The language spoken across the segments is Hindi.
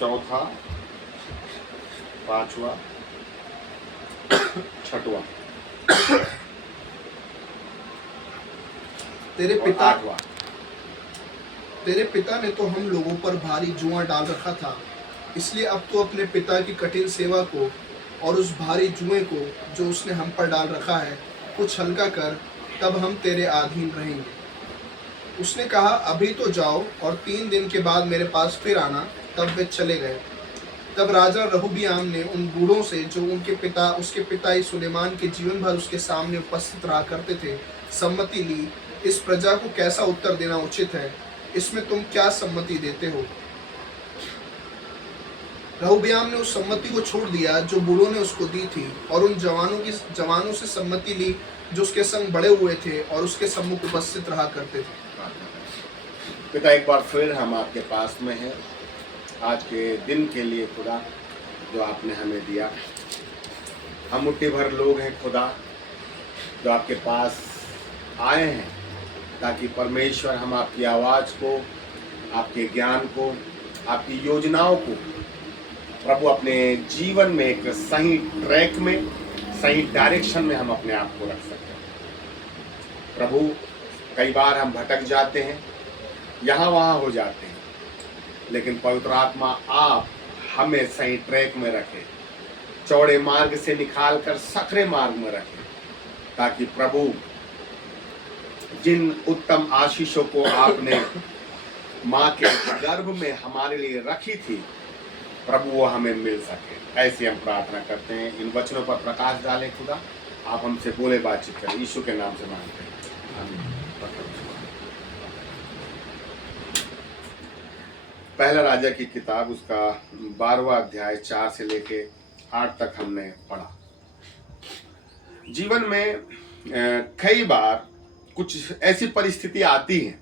चौथा, पांचवा, छठवा तेरे और पिता आठवां। तेरे पिता ने तो हम लोगों पर भारी जुआ डाल रखा था, इसलिए अब तो अपने पिता की कठिन सेवा को और उस भारी जुए को जो उसने हम पर डाल रखा है कुछ हल्का कर, तब हम तेरे अधीन रहेंगे। उसने कहा, अभी तो जाओ और 3 दिन के बाद मेरे पास फिर आना। तब वे चले गए। तब राजा रहोबियाम ने उन बूढ़ों से जो उसके पिता सुलेमान के जीवन भर उसके सामने उपस्थित रहा करते थे, सम्मति ली। इस प्रजा को कैसा उत्तर देना उचित है, इसमें तुम क्या सम्मति देते हो? रहोबियाम ने उस सम्मति को छोड़ दिया जो बूढ़ों ने उसको दी थी, और उन जवानों से सम्मति ली जो उसके संग बड़े हुए थे और उसके सम्मुख उपस्थित रहा करते थे। पिता, एक बार फिर हम आपके पास में हैं आज के दिन के लिए खुदा, जो आपने हमें दिया। हम मुट्ठी भर लोग हैं खुदा, जो आपके पास आए हैं ताकि परमेश्वर हम आपकी आवाज़ को, आपके ज्ञान को, आपकी योजनाओं को प्रभु अपने जीवन में एक सही ट्रैक में, सही डायरेक्शन में हम अपने आप को रख सकते हैं। प्रभु, कई बार हम भटक जाते हैं, यहाँ वहाँ हो जाते हैं, लेकिन पवित्र आत्मा आप हमें सही ट्रैक में रखें, चौड़े मार्ग से निकाल कर सकरे मार्ग में रखें, ताकि प्रभु जिन उत्तम आशीषों को आपने माँ के गर्भ में हमारे लिए रखी थी, प्रभु वो हमें मिल सके। ऐसे हम प्रार्थना करते हैं। इन वचनों पर प्रकाश डालें खुदा, आप हमसे बोले, बातचीत करें, यीशु के नाम से मांगते हैं, आमीन। पहला राजा की किताब, उसका 12वां अध्याय 4 से लेके 8 तक हमने पढ़ा। जीवन में कई बार कुछ ऐसी परिस्थिति आती है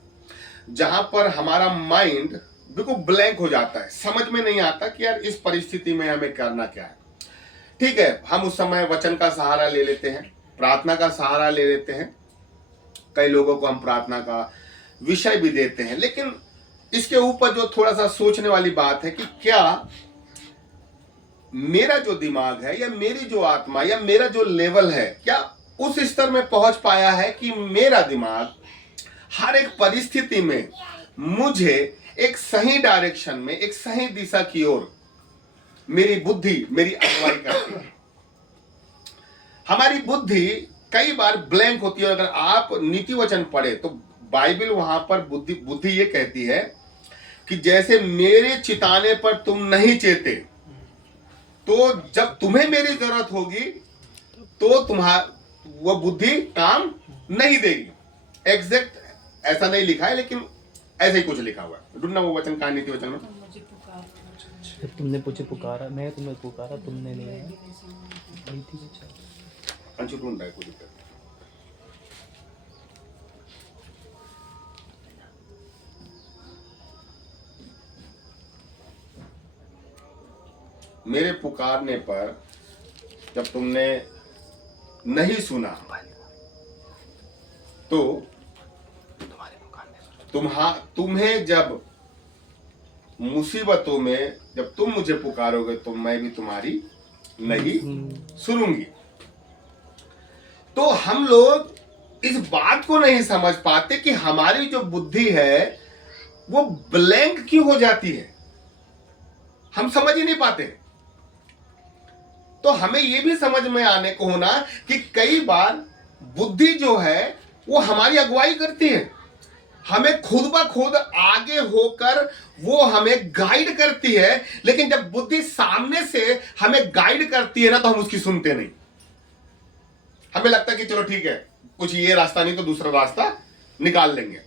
जहां पर हमारा माइंड बिल्कुल ब्लैंक हो जाता है, समझ में नहीं आता कि यार इस परिस्थिति में हमें करना क्या है। ठीक है, हम उस समय वचन का सहारा ले लेते हैं, प्रार्थना का सहारा ले लेते हैं, कई लोगों को हम प्रार्थना का विषय भी देते हैं, लेकिन इसके ऊपर जो थोड़ा सा सोचने वाली बात है कि क्या मेरा जो दिमाग है या मेरी जो आत्मा या मेरा जो लेवल है, क्या उस स्तर में पहुंच पाया है कि मेरा दिमाग हर एक परिस्थिति में मुझे एक सही डायरेक्शन में, एक सही दिशा की ओर मेरी बुद्धि, मेरी अगुवाई करती है। हमारी बुद्धि कई बार ब्लैंक होती है। अगर आप नीति वचन पढ़े तो बाइबल वहां पर बुद्धि ये कहती है कि जैसे मेरे चिताने पर तुम नहीं चेते, तो जब तुम्हें मेरी जरूरत होगी तो वो बुद्धि काम नहीं देगी। एग्जैक्ट ऐसा नहीं लिखा है, लेकिन ऐसे ही कुछ लिखा हुआ है। ढूंढना वो वचन कहाँ, नीति वचन में। जब तुमने मुझे पुकारा, मैं तुम्हें पुकारा, तुमने नहीं आया। नीति वचन अंशु ढूंढ रहा है, कोई दिक्कत नहीं। मेरे पुकारने पर जब तुमने नहीं सुना, तो तुम्हें जब मुसीबतों में जब तुम मुझे पुकारोगे तो मैं भी तुम्हारी नहीं सुनूंगी। तो हम लोग इस बात को नहीं समझ पाते कि हमारी जो बुद्धि है वो ब्लैंक क्यों हो जाती है, हम समझ ही नहीं पाते। तो हमें यह भी समझ में आने को होना कि कई बार बुद्धि जो है वो हमारी अगुवाई करती है, हमें खुद ब खुद आगे होकर वो हमें गाइड करती है, लेकिन जब बुद्धि सामने से हमें गाइड करती है ना, तो हम उसकी सुनते नहीं। हमें लगता है कि चलो ठीक है, कुछ ये रास्ता नहीं तो दूसरा रास्ता निकाल लेंगे,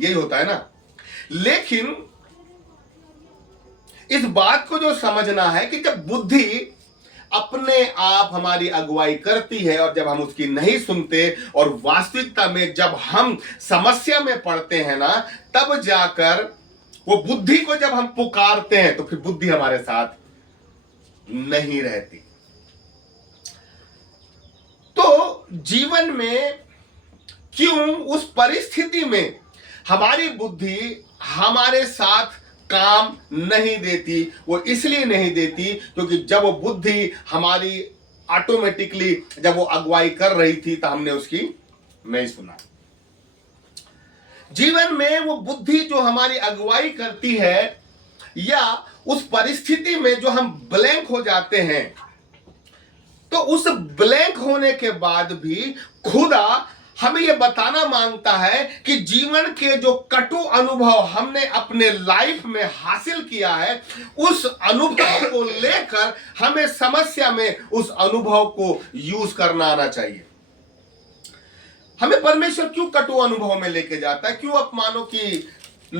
यही होता है ना। लेकिन इस बात को जो समझना है कि जब बुद्धि अपने आप हमारी अगुवाई करती है और जब हम उसकी नहीं सुनते और वास्तविकता में जब हम समस्या में पड़ते हैं ना, तब जाकर वो बुद्धि को जब हम पुकारते हैं तो फिर बुद्धि हमारे साथ नहीं रहती। तो जीवन में क्यों उस परिस्थिति में हमारी बुद्धि हमारे साथ काम नहीं देती। वो इसलिए नहीं देती क्योंकि जब वो बुद्धि हमारी ऑटोमेटिकली जब वो अगुवाई कर रही थी तो हमने उसकी नहीं सुना। जीवन में वो बुद्धि जो हमारी अगुवाई करती है या उस परिस्थिति में जो हम ब्लैंक हो जाते हैं, तो उस ब्लैंक होने के बाद भी खुदा हमें यह बताना मांगता है कि जीवन के जो कटु अनुभव हमने अपने लाइफ में हासिल किया है, उस अनुभव को लेकर हमें समस्या में उस अनुभव को यूज करना आना चाहिए। हमें परमेश्वर क्यों कटु अनुभव में लेके जाता है, क्यों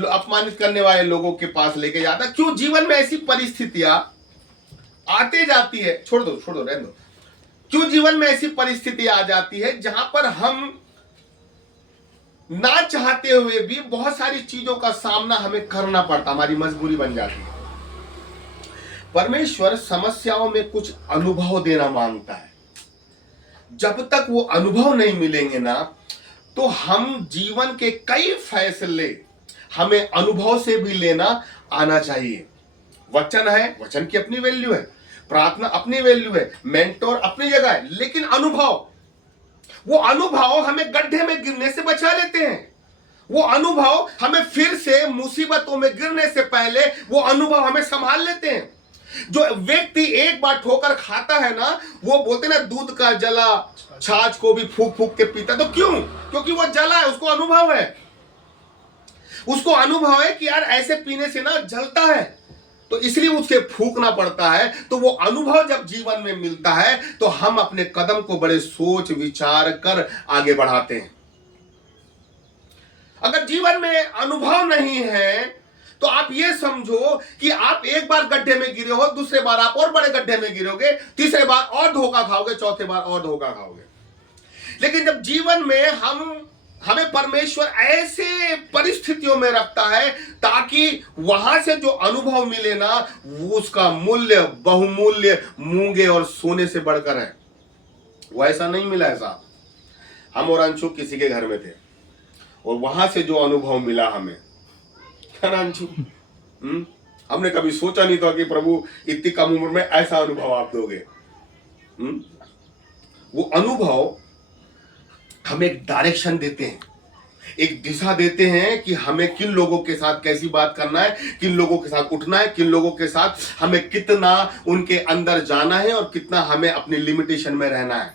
अपमानित करने वाले लोगों के पास लेके जाता है, क्यों जीवन में ऐसी परिस्थितियां आते जाती है, छोड़ दो रहने दो, क्यों जीवन में ऐसी परिस्थिति आ जाती है जहां पर हम ना चाहते हुए भी बहुत सारी चीजों का सामना हमें करना पड़ता, हमारी मजबूरी बन जाती है। परमेश्वर समस्याओं में कुछ अनुभव देना मांगता है। जब तक वो अनुभव नहीं मिलेंगे ना, तो हम जीवन के कई फैसले हमें अनुभव से भी लेना आना चाहिए। वचन है, वचन की अपनी वैल्यू है, प्रार्थना अपनी वैल्यू है, मेंटोर अपनी जगह है, लेकिन अनुभव, वो अनुभव हमें गड्ढे में गिरने से बचा लेते हैं। वो अनुभव हमें फिर से मुसीबतों में गिरने से पहले वो अनुभव हमें संभाल लेते हैं। जो व्यक्ति एक बार ठोकर खाता है ना, वो बोलते ना दूध का जला छाछ को भी फूक फूक के पीता। तो क्यों? क्योंकि वो जला है, उसको अनुभव है, उसको अनुभव है कि यार ऐसे पीने से ना जलता है, तो इसलिए उसे फूकना पड़ता है। तो वो अनुभव जब जीवन में मिलता है तो हम अपने कदम को बड़े सोच विचार कर आगे बढ़ाते हैं। अगर जीवन में अनुभव नहीं है तो आप ये समझो कि आप एक बार गड्ढे में गिरे हो, दूसरे बार आप और बड़े गड्ढे में गिरोगे, तीसरे बार और धोखा खाओगे, चौथे बार और धोखा खाओगे। लेकिन जब जीवन में हमें परमेश्वर ऐसे परिस्थितियों में रखता है ताकि वहां से जो अनुभव मिले ना, वो उसका मूल्य बहुमूल्य मूंगे और सोने से बढ़कर है। वो ऐसा नहीं मिला है साहब। हम और अंशु किसी के घर में थे और वहां से जो अनुभव मिला हमें, क्या ना अंशु, हमने कभी सोचा नहीं था कि प्रभु इतनी कम उम्र में ऐसा अनुभव आप दोगे। वो अनुभव हमें एक डायरेक्शन देते हैं, एक दिशा देते हैं कि हमें किन लोगों के साथ कैसी बात करना है, किन लोगों के साथ उठना है, किन लोगों के साथ हमें कितना उनके अंदर जाना है और कितना हमें अपनी लिमिटेशन में रहना है।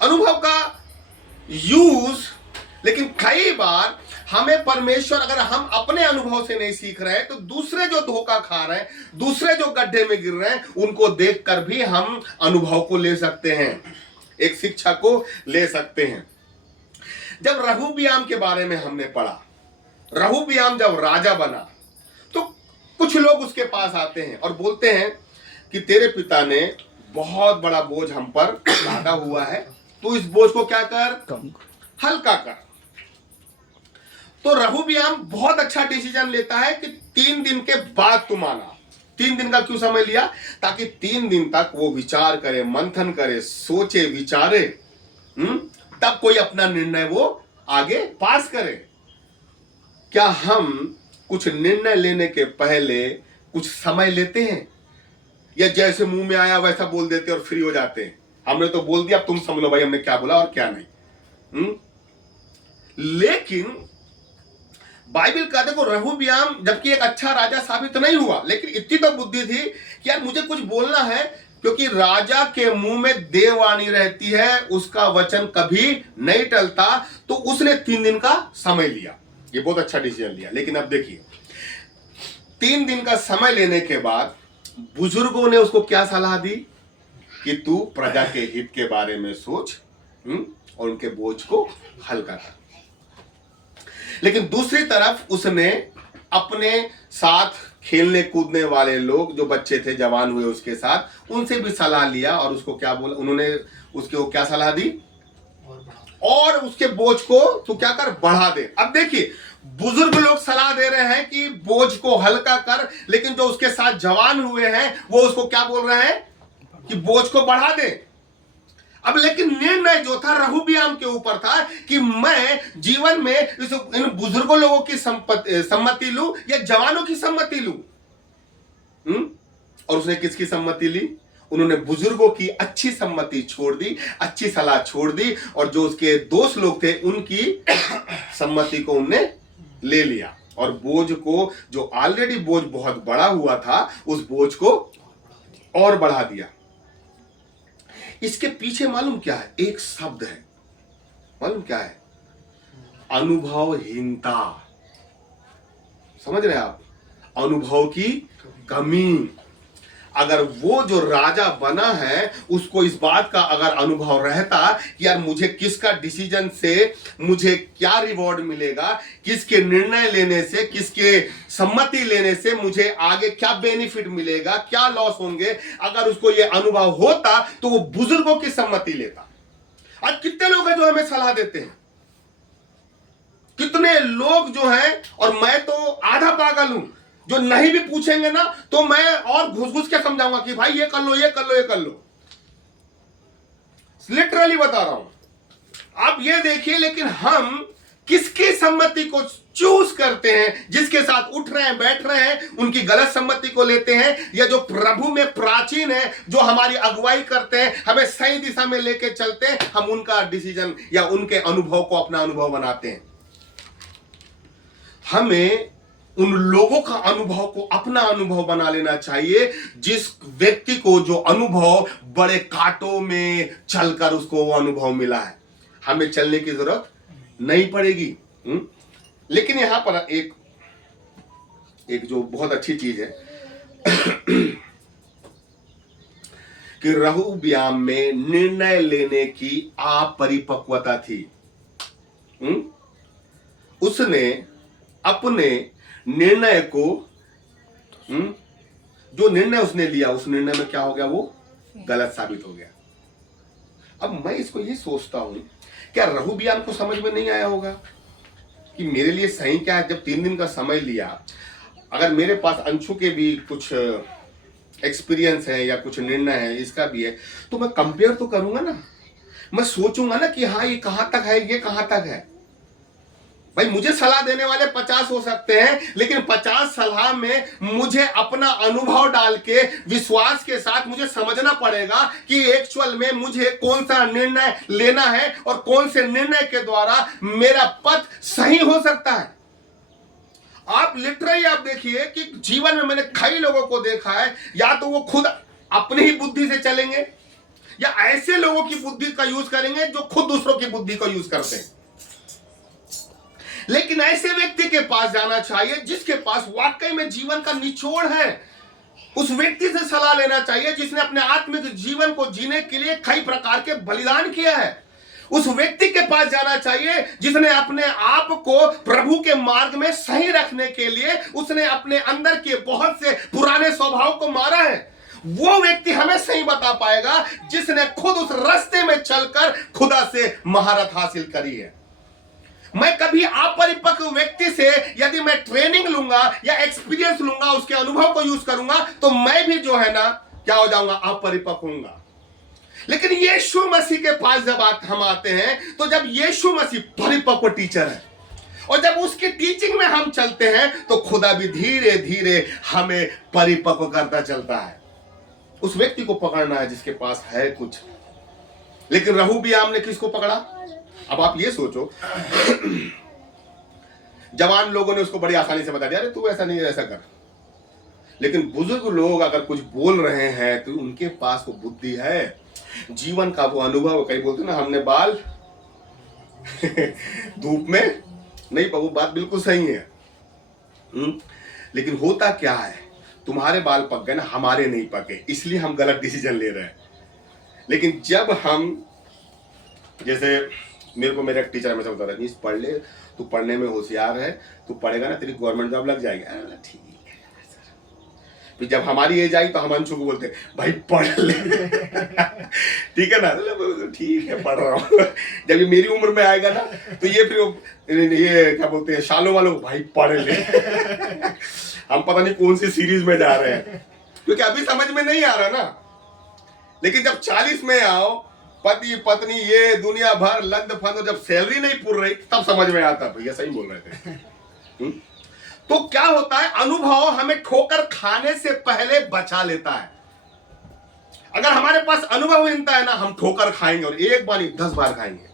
अनुभव का यूज, लेकिन कई बार हमें परमेश्वर, अगर हम अपने अनुभव से नहीं सीख रहे हैं तो दूसरे जो धोखा खा रहे हैं, दूसरे जो गड्ढे में गिर रहे हैं, उनको देखकर भी हम अनुभव को ले सकते हैं, एक शिक्षा को ले सकते हैं। जब रहूबियाम के बारे में हमने पढ़ा, रहूबियाम जब राजा बना तो कुछ लोग उसके पास आते हैं और बोलते हैं कि तेरे पिता ने बहुत बड़ा बोझ हम पर लादा हुआ है, तो इस बोझ को क्या कर, हल्का कर। तो रहूबियाम बहुत अच्छा डिसीजन लेता है कि 3 दिन के बाद तुम आना। 3 दिन का क्यों समय लिया? ताकि 3 दिन तक वो विचार करे, मंथन करे, सोचे विचारे, तब कोई अपना निर्णय वो आगे पास करे। क्या हम कुछ निर्णय लेने के पहले कुछ समय लेते हैं, या जैसे मुंह में आया वैसा बोल देते और फ्री हो जाते हैं? हमने तो बोल दिया, अब तुम समझ लो भाई हमने क्या बोला और क्या नहीं। लेकिन बाइबल का देखो, रहूबियाम जबकि एक अच्छा राजा साबित नहीं हुआ, लेकिन इतनी तो बुद्धि थी कि यार मुझे कुछ बोलना है, क्योंकि राजा के मुंह में देववाणी रहती है, उसका वचन कभी नहीं टलता। तो उसने 3 दिन का समय लिया, ये बहुत अच्छा डिसीजन लिया। लेकिन अब देखिए, 3 दिन का समय लेने के बाद बुजुर्गों ने उसको क्या सलाह दी कि तू प्रजा के हित के बारे में सोच और उनके बोझ को हल्का कर। लेकिन दूसरी तरफ उसने अपने साथ खेलने कूदने वाले लोग, जो बच्चे थे जवान हुए उसके साथ, उनसे भी सलाह लिया और उसको क्या बोला, उन्होंने उसको क्या सलाह दी, और उसके बोझ को तू क्या कर, बढ़ा दे। अब देखिए, बुजुर्ग लोग सलाह दे रहे हैं कि बोझ को हल्का कर, लेकिन जो उसके साथ जवान हुए हैं वो उसको क्या बोल रहे हैं कि बोझ को बढ़ा दे। अब लेकिन निर्णय जो था रहूबियाम के ऊपर था कि मैं जीवन में इन बुजुर्गों लोगों की सम्मति लूं या जवानों की सम्मति लूं। और उसने किसकी सम्मति ली? उन्होंने बुजुर्गों की अच्छी सम्मति छोड़ दी, अच्छी सलाह छोड़ दी, और जो उसके दोस्त लोग थे उनकी सम्मति को उनने ले लिया, और बोझ को, जो ऑलरेडी बोझ बहुत बड़ा हुआ था, उस बोझ को और बढ़ा दिया। इसके पीछे मालूम क्या है? एक शब्द है, मालूम क्या है? अनुभवहीनता। समझ रहे हैं आप? अनुभव की कमी। अगर वो जो राजा बना है उसको इस बात का अगर अनुभव रहता कि यार मुझे किसका डिसीजन से मुझे क्या रिवॉर्ड मिलेगा, किसके निर्णय लेने से, किसके सम्मति लेने से मुझे आगे क्या बेनिफिट मिलेगा, क्या लॉस होंगे, अगर उसको ये अनुभव होता तो वो बुजुर्गों की सम्मति लेता। आज कितने लोग हैं जो हमें सलाह देते हैं, कितने लोग जो हैं, और मैं तो आधा पागल हूं, जो नहीं भी पूछेंगे ना तो मैं और घुस घुस के समझाऊंगा कि भाई ये कर लो, ये कर लो, ये कर लो। लिटरली बता रहा हूं। आप ये देखिए, लेकिन हम किसकी सम्मति को चूज करते हैं? जिसके साथ उठ रहे हैं, बैठ रहे हैं, उनकी गलत सम्मति को लेते हैं, या जो प्रभु में प्राचीन है, जो हमारी अगुवाई करते हैं, हमें सही दिशा में लेके चलते हैं, हम उनका डिसीजन या उनके अनुभव को अपना अनुभव बनाते हैं। हमें उन लोगों का अनुभव को अपना अनुभव बना लेना चाहिए, जिस व्यक्ति को जो अनुभव बड़े कांटों में चलकर उसको वो अनुभव मिला है। हमें चलने की जरूरत नहीं पड़ेगी। लेकिन यहां पर एक जो बहुत अच्छी चीज है कि रहूबियाम में निर्णय लेने की अपरिपक्वता थी। उसने अपने निर्णय को, जो निर्णय उसने लिया, उस निर्णय में क्या हो गया? वो गलत साबित हो गया। अब मैं इसको ये सोचता हूं, क्या रहूबियाम को समझ में नहीं आया होगा कि मेरे लिए सही क्या है? जब 3 दिन का समय लिया, अगर मेरे पास अंशु के भी कुछ एक्सपीरियंस है या कुछ निर्णय है, इसका भी है, तो मैं कंपेयर तो करूंगा ना, मैं सोचूंगा ना कि हाँ ये कहां तक है, ये कहां तक है। भाई मुझे सलाह देने वाले 50 हो सकते हैं, लेकिन 50 सलाह में मुझे अपना अनुभव डाल के विश्वास के साथ मुझे समझना पड़ेगा कि एक्चुअल में मुझे कौन सा निर्णय लेना है और कौन से निर्णय के द्वारा मेरा पथ सही हो सकता है। आप लिटरली आप देखिए कि जीवन में मैंने कई लोगों को देखा है, या तो वो खुद अपनी ही बुद्धि से चलेंगे, या ऐसे लोगों की बुद्धि का यूज करेंगे जो खुद दूसरों की बुद्धि को यूज करते हैं। लेकिन ऐसे व्यक्ति के पास जाना चाहिए जिसके पास वाकई में जीवन का निचोड़ है। उस व्यक्ति से सलाह लेना चाहिए जिसने अपने आत्मिक जीवन को जीने के लिए कई प्रकार के बलिदान किया है। उस व्यक्ति के पास जाना चाहिए जिसने अपने आप को प्रभु के मार्ग में सही रखने के लिए उसने अपने अंदर के बहुत से पुराने स्वभाव को मारा है। वो व्यक्ति हमें सही बता पाएगा जिसने खुद उस रास्ते में चलकर खुदा से महारत हासिल करी है। मैं कभी अपरिपक्व व्यक्ति से यदि मैं ट्रेनिंग लूंगा या एक्सपीरियंस लूंगा, उसके अनुभव को यूज करूंगा, तो मैं भी जो है ना क्या हो जाऊंगा? अपरिपक्व होऊंगा। लेकिन यीशु मसीह के पास जब हम आते हैं, तो जब यीशु मसीह परिपक्व टीचर है और जब उसकी टीचिंग में हम चलते हैं, तो खुदा भी धीरे धीरे हमें परिपक्व करता चलता है। उस व्यक्ति को पकड़ना है जिसके पास है कुछ। लेकिन रहूबियाम ने किसको पकड़ा? अब आप ये सोचो, जवान लोगों ने उसको बड़ी आसानी से बता दिया, अरे तू ऐसा नहीं, ऐसा कर। लेकिन बुजुर्ग लोग अगर कुछ बोल रहे हैं तो उनके पास वो बुद्धि है, जीवन का वो अनुभव। कई बोलते ना हमने बाल धूप में नहीं, पर वो बात बिल्कुल सही है। लेकिन होता क्या है, तुम्हारे बाल पक गए ना, हमारे नहीं पके, इसलिए हम गलत डिसीजन ले रहे हैं। लेकिन जब हम, जैसे मेरे को मेरा एक टीचर हमेशा बताता था, पढ़ ले, तू पढ़ने में होशियार है, तू पढ़ेगा ना तेरी गवर्नमेंट जॉब लग जाएगी। अरे ठीक है सर। फिर जब हमारी एज आई तो हम अंशु को बोलते भाई पढ़ ले ठीक है ना, ठीक है पढ़ रहा हूँ। जब ये मेरी उम्र में आएगा ना तो ये फिर ये क्या बोलते हैं, शालों वालों, भाई पढ़ ले हम पता नहीं कौन सी सीरीज में जा रहे हैं, क्योंकि अभी समझ में नहीं आ रहा ना। लेकिन जब 40 में आओ पति पत्नी ये दुनिया भर लंद फंद, जब सैलरी नहीं पूर रही तब समझ में आता। भैया सही बोल रहे थे। तो क्या होता है, अनुभव हमें ठोकर खाने से पहले बचा लेता है। अगर हमारे पास अनुभवहीनता है ना, हम ठोकर खाएंगे, और एक बार नहीं 10 बार खाएंगे।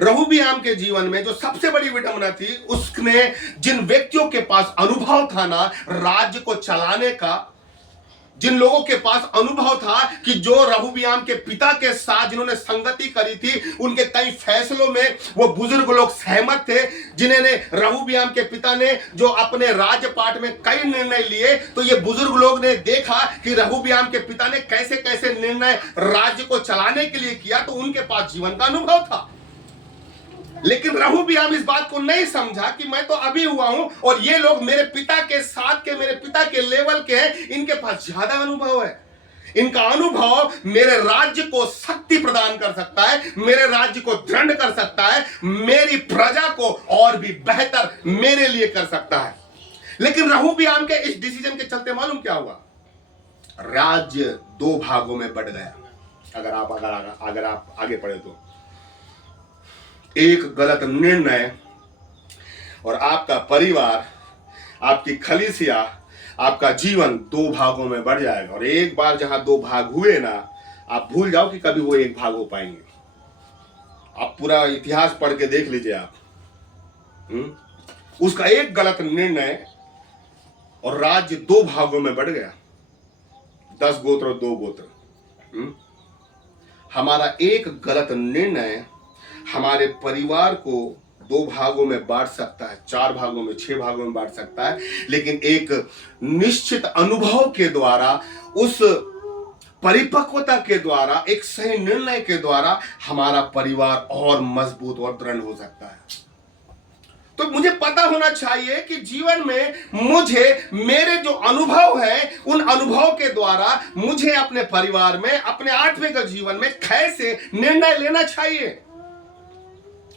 रहूबियाम के जीवन में जो सबसे बड़ी विडंबना थी, उसने जिन व्यक्तियों के पास अनुभव था ना राज्य को चलाने का, जिन लोगों के पास अनुभव था कि जो रहूबियाम के पिता के साथ जिन्होंने संगति करी थी, उनके कई फैसलों में वो बुजुर्ग लोग सहमत थे, जिन्हें रहूबियाम के पिता ने जो अपने राजपाट में कई निर्णय लिए, तो ये बुजुर्ग लोग ने देखा कि रहूबियाम के पिता ने कैसे कैसे निर्णय राज्य को चलाने के लिए किया, तो उनके पास जीवन का अनुभव था। लेकिन रहूबियाम इस बात को नहीं समझा कि मैं तो अभी हुआ हूं और ये लोग मेरे पिता के साथ के, मेरे पिता के लेवल के हैं, इनके पास ज्यादा अनुभव है। इनका अनुभव मेरे राज्य को शक्ति प्रदान कर सकता है, मेरे राज्य को दृढ़ कर सकता है, मेरी प्रजा को और भी बेहतर मेरे लिए कर सकता है। लेकिन रहूबियाम के इस डिसीजन के चलते मालूम क्या हुआ, राज्य 2 भागों में बढ़ गया। अगर आप आगे पढ़े तो एक गलत निर्णय और आपका परिवार, आपकी खलीसिया, आपका जीवन 2 भागों में बढ़ जाएगा। और एक बार जहां 2 भाग हुए ना, आप भूल जाओ कि कभी वो 1 भाग हो पाएंगे। आप पूरा इतिहास पढ़ के देख लीजिए आप। उसका एक गलत निर्णय और राज्य 2 भागों में बढ़ गया, 10 गोत्र और 2 गोत्र। हमारा एक गलत निर्णय हमारे परिवार को 2 भागों में बांट सकता है, 4 भागों में, 6 भागों में बांट सकता है। लेकिन एक निश्चित अनुभव के द्वारा, उस परिपक्वता के द्वारा, एक सही निर्णय के द्वारा हमारा परिवार और मजबूत और दृढ़ हो सकता है। तो मुझे पता होना चाहिए कि जीवन में मुझे मेरे जो अनुभव है, उन अनुभव के द्वारा मुझे अपने परिवार में, अपने आत्मिक जीवन में कैसे निर्णय लेना चाहिए।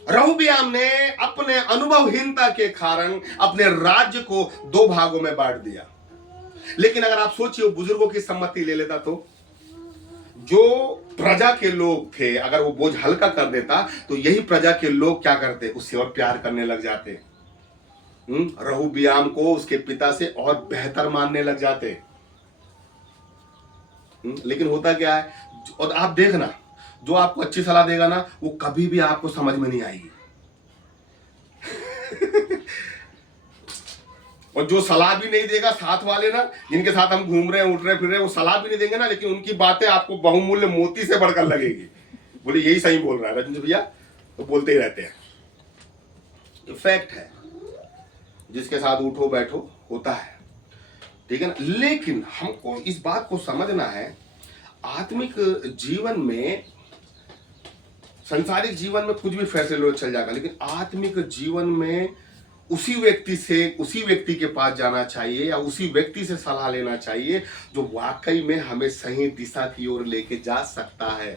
रहूबियाम ने अपने अनुभवहीनता के कारण अपने राज्य को 2 भागों में बांट दिया। लेकिन अगर आप सोचिए, बुजुर्गों की सम्मति ले लेता तो जो प्रजा के लोग थे, अगर वो बोझ हल्का कर देता तो यही प्रजा के लोग क्या करते, उससे और प्यार करने लग जाते। रहूबियाम को उसके पिता से और बेहतर मानने लग जाते। लेकिन होता क्या है, और आप देखना, जो आपको अच्छी सलाह देगा ना, वो कभी भी आपको समझ में नहीं आएगी। और जो सलाह भी नहीं देगा, साथ वाले ना, जिनके साथ हम घूम रहे हैं, उठ रहे फिर रहे, वो सलाह भी नहीं देंगे ना, लेकिन उनकी बातें आपको बहुमूल्य मोती से बढ़कर लगेगी। बोले यही सही बोल रहा है रजनीश भैया, तो बोलते ही रहते हैं। ये फैक्ट है, जिसके साथ उठो बैठो होता है, ठीक है ना। लेकिन हमको इस बात को समझना है, आत्मिक जीवन में, संसारिक जीवन में कुछ भी फैसले लो चल जाएगा, लेकिन आत्मिक जीवन में उसी व्यक्ति के पास जाना चाहिए, या उसी व्यक्ति से सलाह लेना चाहिए जो वाकई में हमें सही दिशा की ओर लेके जा सकता है।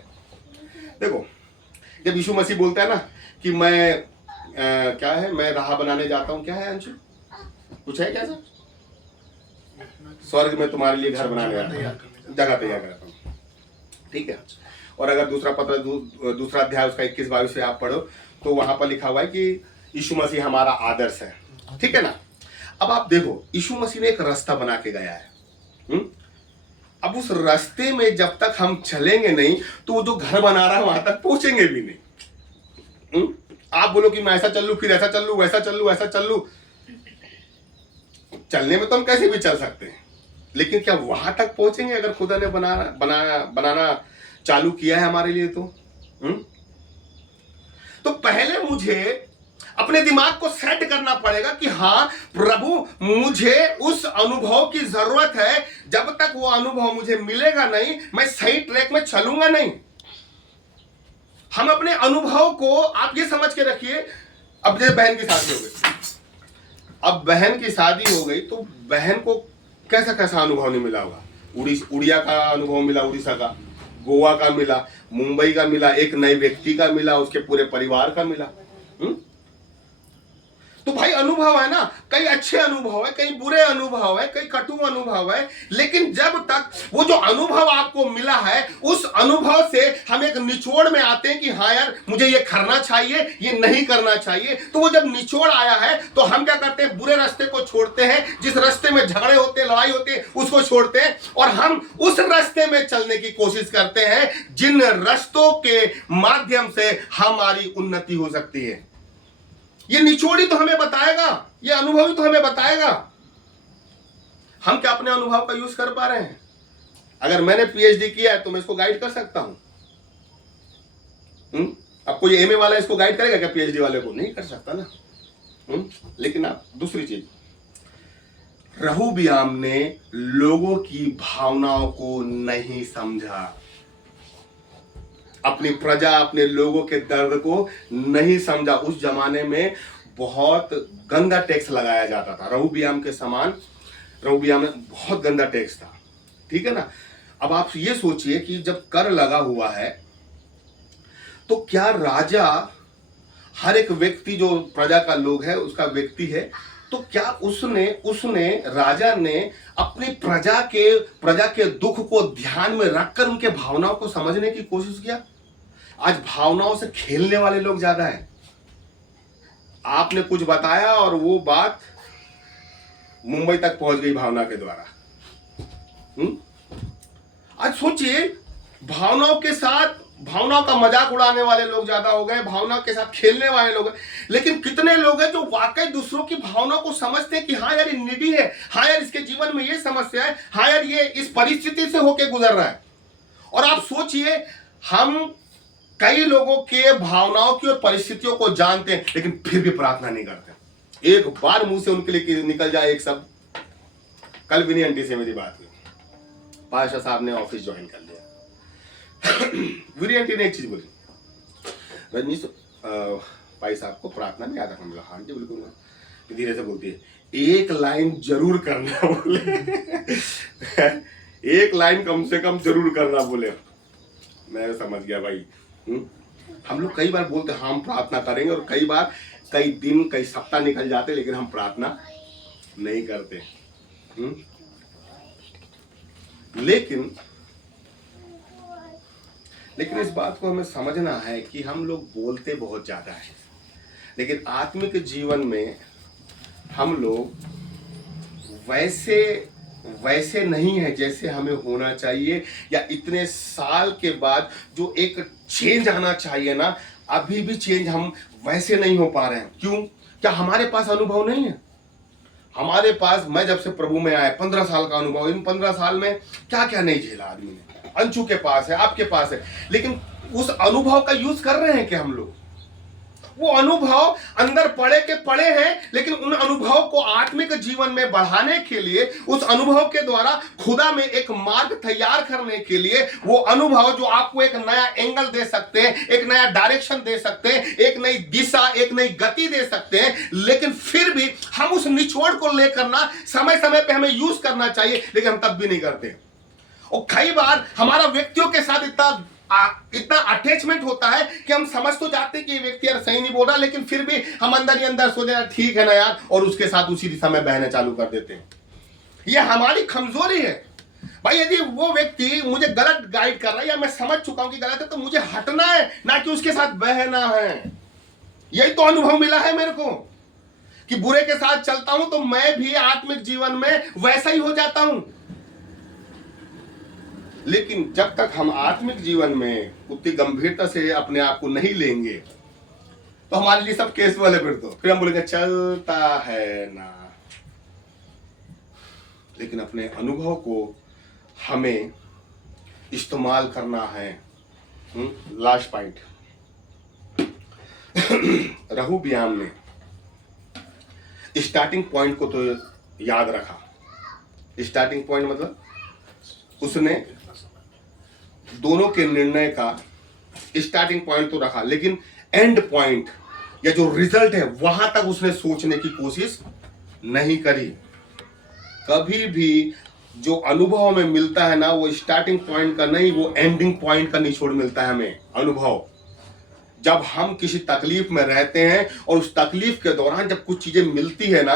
देखो, जब यीशु मसीह बोलता है ना कि मैं राह बनाने जाता हूं, क्या है अंशु, कुछ है क्या सर, स्वर्ग में तुम्हारे लिए घर बनाने जाता हूं, जगह तैयार करता हूं, ठीक है। और अगर दूसरा अध्याय उसका 21-22 से आप पढ़ो तो वहां पर लिखा हुआ है कि यीशु मसीह हमारा आदर्श है, ठीक है ना। अब आप देखो, यीशु मसीह ने एक रास्ता बना के गया है। अब उस रास्ते में जब तक हम चलेंगे नहीं, तो वो जो घर बना रहा है वहां तक पहुंचेंगे भी नहीं। आप बोलो कि मैं ऐसा चल लूं, फिर ऐसा चल लूं, वैसा चल लूं, ऐसा चल लूं, चलने में तो हम कैसे भी चल सकते हैं, लेकिन क्या वहां तक पहुंचेंगे अगर खुदा ने बनाना चालू किया है हमारे लिए? तो पहले मुझे अपने दिमाग को सेट करना पड़ेगा कि हाँ प्रभु, मुझे उस अनुभव की जरूरत है। जब तक वो अनुभव मुझे मिलेगा नहीं, मैं सही ट्रैक में चलूंगा नहीं। हम अपने अनुभव को, आप ये समझ के रखिए, अब जैसे बहन की शादी हो गई, अब बहन की शादी हो गई तो बहन को कैसा कैसा अनुभव नहीं मिला होगा। उड़िया का अनुभव मिला, उड़ीसा का, गोवा का मिला, मुंबई का मिला, एक नए व्यक्ति का मिला, उसके पूरे परिवार का मिला। तो भाई अनुभव है ना, कई अच्छे अनुभव है, कई बुरे अनुभव है, कई कटु अनुभव है, लेकिन जब तक वो जो अनुभव आपको मिला है उस अनुभव से हम एक निचोड़ में आते हैं कि हाँ यार मुझे ये करना चाहिए, ये नहीं करना चाहिए। तो वो जब निचोड़ आया है तो हम क्या करते हैं, बुरे रास्ते को छोड़ते हैं, जिस रास्ते में झगड़े होते हैं, लड़ाई होती है, उसको छोड़ते हैं और हम उस रास्ते में चलने की कोशिश करते हैं जिन रास्तों के माध्यम से हमारी उन्नति हो सकती है। ये निचोड़ी तो हमें बताएगा, ये अनुभव ही तो हमें बताएगा। हम क्या अपने अनुभव का यूज कर पा रहे हैं? अगर मैंने पीएचडी किया है तो मैं इसको गाइड कर सकता हूं। अब कोई एमए वाला इसको गाइड करेगा क्या पीएचडी वाले को? नहीं कर सकता ना। लेकिन आप दूसरी चीज, रहूबियाम ने लोगों की भावनाओं को नहीं समझा, अपनी प्रजा, अपने लोगों के दर्द को नहीं समझा। उस जमाने में बहुत गंदा टैक्स लगाया जाता था, रहूबियाम के समान। रहूबियाम में बहुत गंदा टैक्स था, ठीक है ना। अब आप ये सोचिए कि जब कर लगा हुआ है तो क्या राजा, हर एक व्यक्ति जो प्रजा का लोग है उसका व्यक्ति है, तो क्या उसने राजा ने अपनी प्रजा के दुख को ध्यान में रखकर उनके भावनाओं को समझने की कोशिश किया? आज भावनाओं से खेलने वाले लोग ज्यादा हैं। आपने कुछ बताया और वो बात मुंबई तक पहुंच गई भावना के द्वारा। आज सोचिए, भावनाओं का मजाक उड़ाने वाले लोग ज्यादा हो गए, भावना के साथ खेलने वाले लोग। लेकिन कितने लोग हैं जो वाकई दूसरों की भावनाओं को समझते हैं कि हाँ यार ये निडी है, हाँ यार इसके जीवन में ये समस्या है, हाँ यार ये इस परिस्थिति से होके गुजर रहा है। और आप सोचिए, हम कई लोगों के भावनाओं की और परिस्थितियों को जानते हैं लेकिन फिर भी प्रार्थना नहीं करते। एक बार मुंह से उनके लिए निकल जाए एक शब्द। कल विनी आंटी से मेरी बात हुई, पाशा साहब ने ऑफिस ज्वाइन कर लिया। विनी आंटी ने एक चीज बोली, रजनीश भाई साहब को प्रार्थना में याद रखना। बोला हाँ जी बिल्कुल। धीरे से बोलती है, एक लाइन जरूर करना बोले। एक लाइन कम से कम जरूर करना बोले। मैं समझ गया भाई। हम लोग कई बार बोलते हैं हम प्रार्थना करेंगे और कई दिन कई सप्ताह निकल जाते लेकिन हम प्रार्थना नहीं करते। लेकिन इस बात को हमें समझना है कि हम लोग बोलते बहुत ज्यादा है लेकिन आत्मिक जीवन में हम लोग वैसे नहीं है जैसे हमें होना चाहिए, या इतने साल के बाद जो एक चेंज आना चाहिए ना, अभी भी चेंज हम वैसे नहीं हो पा रहे हैं। क्यों? क्या हमारे पास अनुभव नहीं है? हमारे पास, मैं जब से प्रभु में आया 15 साल का अनुभव। इन 15 साल में क्या क्या नहीं झेला आदमी ने। अंशु के पास है, आपके पास है, लेकिन उस अनुभव का यूज कर रहे हैं क्या हम लोग? वो अनुभव अंदर पड़े हैं, लेकिन उन अनुभव को आत्मिक जीवन में बढ़ाने के लिए, उस अनुभव के द्वारा खुदा में एक मार्ग तैयार करने के लिए, वो अनुभव जो आपको एक नया एंगल दे सकते हैं, एक नया डायरेक्शन दे सकते हैं, एक नई दिशा, एक नई गति दे सकते हैं। लेकिन फिर भी हम उस निचोड़ को लेकर ना समय समय पे हमें यूज करना चाहिए, लेकिन हम तब भी नहीं करते। और कई बार हमारा व्यक्तियों के साथ इतना अटैचमेंट होता है कि हम समझ तो जाते हैं कि ये व्यक्ति यार सही नहीं बोल रहा, लेकिन फिर भी हम अंदर ही अंदर सोच रहे ठीक है ना यार, और उसके साथ उसी दिशा में बहने चालू कर देते हैं। ये हमारी कमजोरी है भाई। यदि वो व्यक्ति मुझे गलत गाइड कर रहा है या मैं समझ चुका हूं कि गलत है, तो मुझे हटना है, ना कि उसके साथ बहना है। यही तो अनुभव मिला है मेरे को कि बुरे के साथ चलता हूं तो मैं भी आत्मिक जीवन में वैसा ही हो जाता हूं। लेकिन जब तक हम आत्मिक जीवन में उतनी गंभीरता से अपने आप को नहीं लेंगे तो हमारे लिए सब केसुअल है। फिर हम बोलेंगे चलता है ना। लेकिन अपने अनुभव को हमें इस्तेमाल करना है। लास्ट पॉइंट, रहूबियाम ने स्टार्टिंग पॉइंट को तो याद रखा। स्टार्टिंग पॉइंट मतलब उसने दोनों के निर्णय का स्टार्टिंग पॉइंट तो रखा, लेकिन एंड पॉइंट या जो रिजल्ट है वहां तक उसने सोचने की कोशिश नहीं करी। कभी भी जो अनुभव हमें मिलता है ना, वो स्टार्टिंग पॉइंट का नहीं, वो एंडिंग पॉइंट का निचोड़ मिलता है हमें अनुभव। जब हम किसी तकलीफ में रहते हैं और उस तकलीफ के दौरान जब कुछ चीजें मिलती है ना,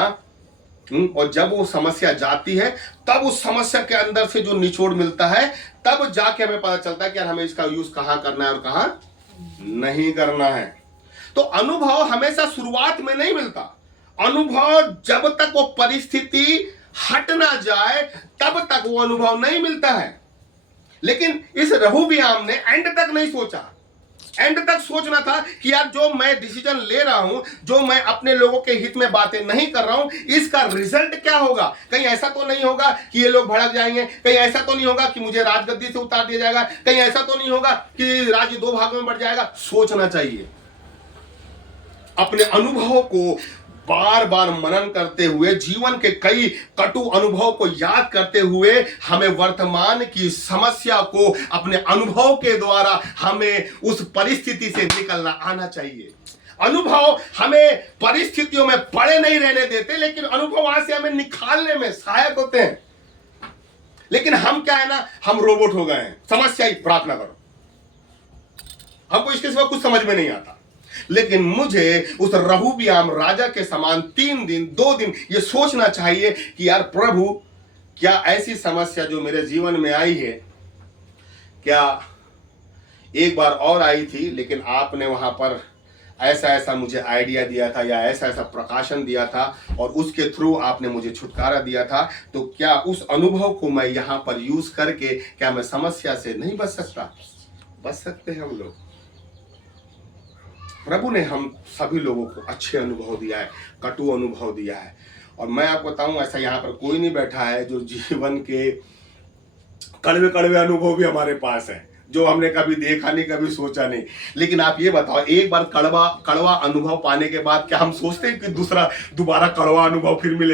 और जब वो समस्या जाती है, तब उस समस्या के अंदर से जो निचोड़ मिलता है, तब जाके हमें पता चलता है कि यार हमें इसका यूज कहां करना है और कहां नहीं करना है। तो अनुभव हमेशा शुरुआत में नहीं मिलता। अनुभव जब तक वो परिस्थिति हट ना जाए तब तक वो अनुभव नहीं मिलता है। लेकिन इस रहूबियाम ने एंड तक नहीं सोचा। एंड तक सोचना था कि यार जो मैं डिसीजन ले रहा हूं, जो मैं अपने लोगों के हित में बातें नहीं कर रहा हूं, इसका रिजल्ट क्या होगा। कहीं ऐसा तो नहीं होगा कि ये लोग भड़क जाएंगे, कहीं ऐसा तो नहीं होगा कि मुझे राजगद्दी से उतार दिया जाएगा, कहीं ऐसा तो नहीं होगा कि राज्य दो भागों में बढ़ जाएगा। सोचना चाहिए। अपने अनुभवों को बार बार मनन करते हुए, जीवन के कई कटु अनुभव को याद करते हुए, हमें वर्तमान की समस्या को अपने अनुभव के द्वारा हमें उस परिस्थिति से निकलना आना चाहिए। अनुभव हमें परिस्थितियों में पड़े नहीं रहने देते, लेकिन अनुभव वहां से हमें निकालने में सहायक होते हैं। लेकिन हम क्या है ना, हम रोबोट हो गए हैं। समस्या ही प्रार्थना करो, हमको इसके सिवा कुछ समझ में नहीं आता। लेकिन मुझे उस रहूबियाम राजा के समान 3 दिन 2 दिन ये सोचना चाहिए कि यार प्रभु, क्या ऐसी समस्या जो मेरे जीवन में आई है, क्या एक बार और आई थी, लेकिन आपने वहां पर ऐसा ऐसा मुझे आइडिया दिया था या ऐसा ऐसा प्रकाशन दिया था और उसके थ्रू आपने मुझे छुटकारा दिया था। तो क्या उस अनुभव को मैं यहां पर यूज करके क्या मैं समस्या से नहीं बच सकता? बच सकते हैं हम लोग। प्रभु ने हम सभी लोगों को अच्छे अनुभव दिया है, कटु अनुभव दिया है। और मैं आपको बताऊं, ऐसा यहाँ पर कोई नहीं बैठा है जो जीवन के कड़वे कड़वे अनुभव भी हमारे पास है, जो हमने कभी देखा नहीं, कभी सोचा नहीं। लेकिन आप ये बताओ, एक बार कड़वा अनुभव पाने के बाद क्या हम सोचते हैं कि दोबारा कड़वा अनुभव फिर मिले?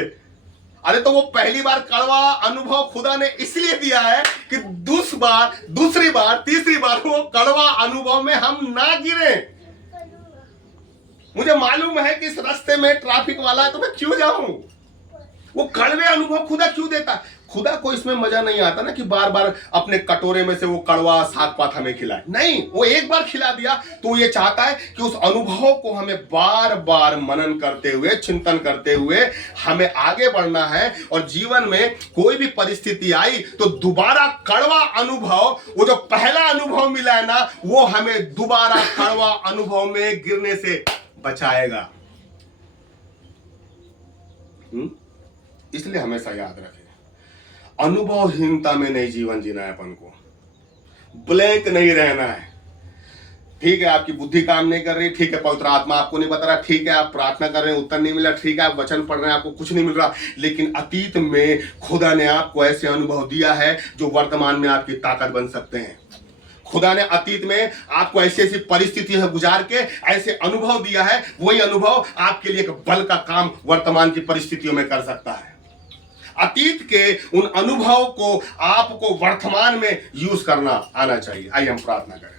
अरे तो वो पहली बार कड़वा अनुभव खुदा ने इसलिए दिया है कि दूसरी बार तीसरी बार वो कड़वा अनुभव में हम ना गिरे। मुझे मालूम है कि इस रास्ते में ट्रैफिक वाला है तो मैं क्यों जाऊं? वो कड़वे अनुभव खुदा क्यों देता? खुदा को इसमें मजा नहीं आता ना कि बार बार अपने कटोरे में से वो कड़वा साग पात हमें खिलाए। नहीं, वो एक बार खिला दिया तो ये चाहता है कि उस अनुभव को हमें बार बार मनन करते हुए, चिंतन करते हुए हमें आगे बढ़ना है। और जीवन में कोई भी परिस्थिति आई तो दोबारा कड़वा अनुभव, वो जो पहला अनुभव मिला है ना, वो हमें दोबारा कड़वा अनुभव में गिरने से बचाएगा। इसलिए हमेशा याद रखें, अनुभवहीनता में नहीं जीवन जीना है अपन को, ब्लैंक नहीं रहना है। ठीक है, आपकी बुद्धि काम नहीं कर रही, ठीक है, पवित्र आत्मा आपको नहीं बता रहा, ठीक है, आप प्रार्थना कर रहे हैं, उत्तर नहीं मिला, ठीक है, आप वचन पढ़ रहे हैं, आपको कुछ नहीं मिल रहा। लेकिन अतीत में खुदा ने आपको ऐसे अनुभव दिया है जो वर्तमान में आपकी ताकत बन सकते हैं। खुदा ने अतीत में आपको ऐसी ऐसी परिस्थितियां गुजार के ऐसे अनुभव दिया है, वही अनुभव आपके लिए एक बल का काम वर्तमान की परिस्थितियों में कर सकता है। अतीत के उन अनुभव को आपको वर्तमान में यूज करना आना चाहिए। आइए हम प्रार्थना करें।